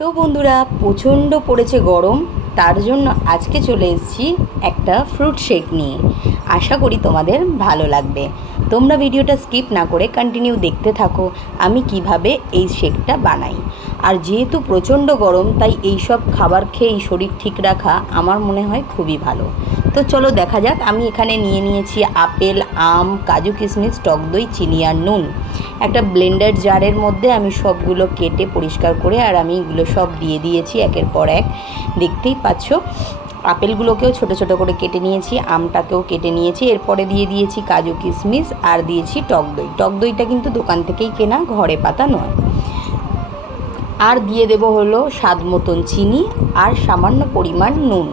তো বন্ধুরা, প্রচণ্ড পড়েছে গরম, তার জন্য আজকে চলে এসেছি একটা ফ্রুট শেক নিয়ে। আশা করি তোমাদের ভালো লাগবে। তোমরা ভিডিওটা স্কিপ না করে কন্টিনিউ দেখতে থাকো, আমি কীভাবে এই শেকটা বানাই। আর যেহেতু প্রচণ্ড গরম, তাই এই সব খাবার খেয়েই শরীর ঠিক রাখা আমার মনে হয় খুবই ভালো। তো চলো দেখা যাক, আমি এখানে নিয়ে নিয়েছি আপেল, আম, কাজু কিশমিশ, টক দই, চিনি আর নুন। একটা ব্লেন্ডার জারের মধ্যে আমি সবগুলো কেটে পরিষ্কার করে আর আমি এগুলো সব দিয়ে দিয়েছি একের পর এক। দেখতেই পাচ্ছ? আপেলগুলোকেও ছোট ছোট করে কেটে নিয়েছি, আমটাকেও কেটে নিয়েছি। এরপরে দিয়ে দিয়েছি কাজু কিশমিশ আর দিয়েছি টক দই। টক দইটা কিন্তু দোকান থেকেই কেনা, ঘরে পাতা নয়। আর দিয়ে দেব হলো স্বাদ মতন চিনি আর সামান্য পরিমাণ নুন।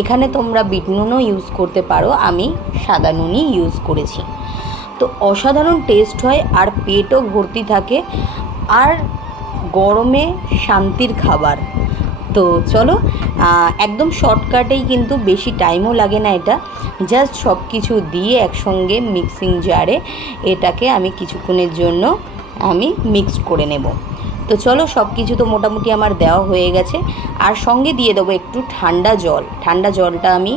এখানে তোমরা বিট নুনও ইউজ করতে পারো। আমি সাদা নুনই ইউজ করেছি। তো অসাধারণ টেস্ট হয় আর পেটও ভর্তি থাকে আর গরমে শান্তির খাবার। তো চলো একদম শর্টকাটেই কিন্তু বেশি টাইমও লাগে না এটা। জাস্ট সব কিছু দিয়ে একসঙ্গে মিক্সিং জারে এটাকে আমি কিছুক্ষণের জন্য আমি মিক্সড করে নেব। তো চলো সব কিছু তো মোটামুটি আমার দেওয়া হয়ে গেছে। আর সঙ্গে দিয়ে দেবো একটু ঠান্ডা জল। ঠান্ডা জলটা আমি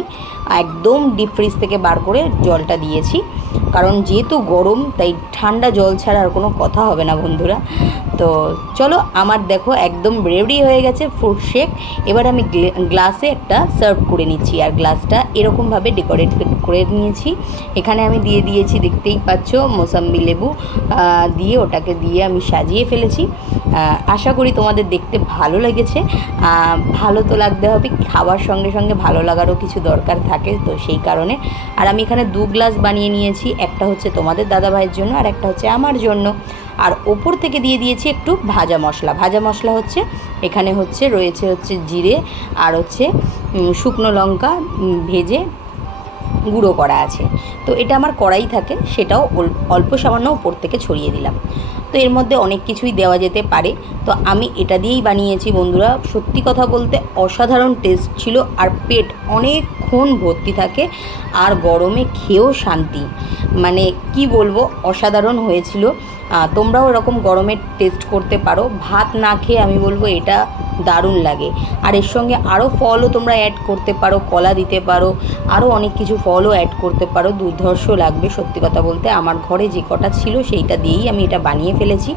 একদম ডিপ ফ্রিজ থেকে বার করে জলটা দিয়েছি। কারণ যেহেতু গরম, তাই ঠান্ডা জল ছাড়া আর কোনো কথা হবে না বন্ধুরা। তো চলো, আমার দেখো একদম রেডি হয়ে গেছে ফ্রুট শেক এবার আমি গ্লে- গ্লাসে একটা সার্ভ করে নিচ্ছি, আর গ্লাসটা এরকমভাবে ডেকোরেট করে নিয়েছি। এখানে আমি দিয়ে দিয়েছি, দেখতেই পাচ্ছ, মোসাম্বি লেবু দিয়ে ওটাকে দিয়ে আমি সাজিয়ে ফেলেছি। আশা করি তোমাদের দেখতে ভালো লেগেছে। ভালো তো লাগতে হবে, খাওয়ার সঙ্গে সঙ্গে ভালো লাগারও কিছু দরকার থাকে, তো সেই কারণে। আর আমি এখানে দু গ্লাস বানিয়ে নিয়েছি, একটা হচ্ছে তোমাদের দাদা ভাইয়ের জন্য, আর একটা হচ্ছে আমার জন্য। আর ওপর থেকে দিয়ে দিয়েছি একটু ভাজা মশলা। ভাজা মশলা হচ্ছে, এখানে হচ্ছে, রয়েছে হচ্ছে জিরে আর হচ্ছে শুকনো লঙ্কা ভেজে গুঁড়ো করা আছে। তো এটা আমার কড়াই থাকে, সেটাও অল্প সামান্য উপর থেকে ছড়িয়ে দিলাম। তো এর মধ্যে অনেক কিছুই দেওয়া যেতে পারে। তো আমি এটা দিয়েই বানিয়েছি বন্ধুরা। সত্যি কথা বলতে অসাধারণ টেস্ট ছিল আর পেট অনেকক্ষণ ভর্তি থাকে আর গরমে খেয়েও শান্তি। মানে কি বলব, অসাধারণ হয়েছিল। তোমরাও এরকম গরমে টেস্ট করতে পারো। ভাত না খেয়ে আমি বলব এটা দারুণ লাগে। আর এর সঙ্গে আরও ফলও তোমরা অ্যাড করতে পারো, কলা দিতে পারো আরও অনেক কিছু ফলও অ্যাড করতে পারো, দুর্ধর্ষ লাগবে সত্যি কথা বলতে। আমার ঘরে যে কটা ছিল সেইটা দিয়েই আমি এটা বানিয়ে ফেলেছি।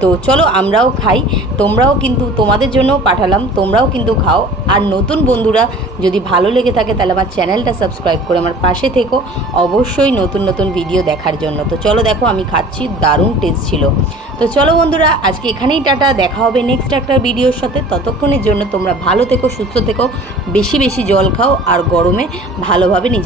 তো চলো আমরাও খাই, তোমরাও কিন্তু তোমাদের জন্যও পাঠালাম, তোমরাও কিন্তু খাও। আর নতুন বন্ধুরা যদি ভালো লেগে থাকে তাহলে আমার চ্যানেলটা সাবস্ক্রাইব করে আমার পাশে থেকো। অবশ্যই নতুন নতুন ভিডিও দেখার জন্য। তো চলো দেখো আমি খাচ্ছি, দারুণ টেস্ট ছিল। তো চলো বন্ধুরা, আজকে এখানেই টাটা, দেখা হবে নেক্সট একটা ভিডিওর সাথে। ততক্ষণের জন্য তোমরা ভালো থেকো, সুস্থ থেকো, বেশি বেশি জল খাও আর গরমে ভালোভাবে নিজে